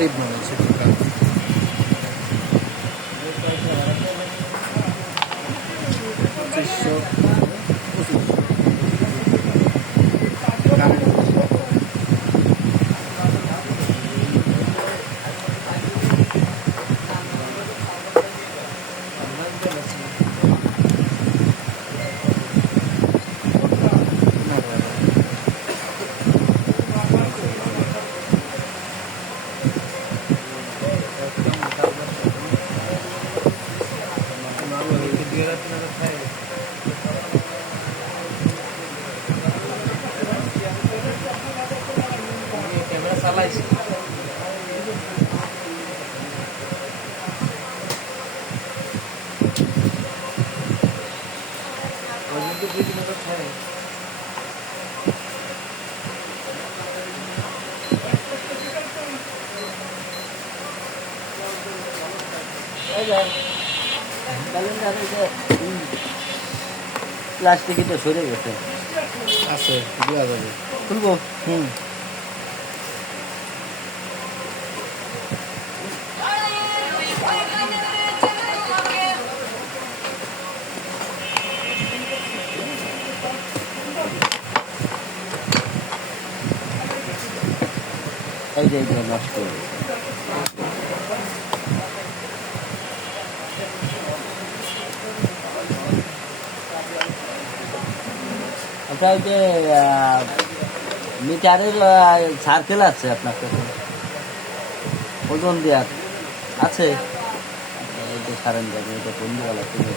গরিব মানুষ একটু কাজ। পঁচিশশো ক্যামেরা চালাইছি প্লাস্টিকই তো সরে গেছে আছে, দেওয়া যাবে। খুলবো এই যে এইগুলো নষ্ট হয়ে গেছে। আচ্ছা ওই যে মিটারের সার্কেল আছে আপনার কাছে ওজন দেওয়ার আছে? এই যে সারেন যাবে এটা বন্ধুওয়ালা থেকে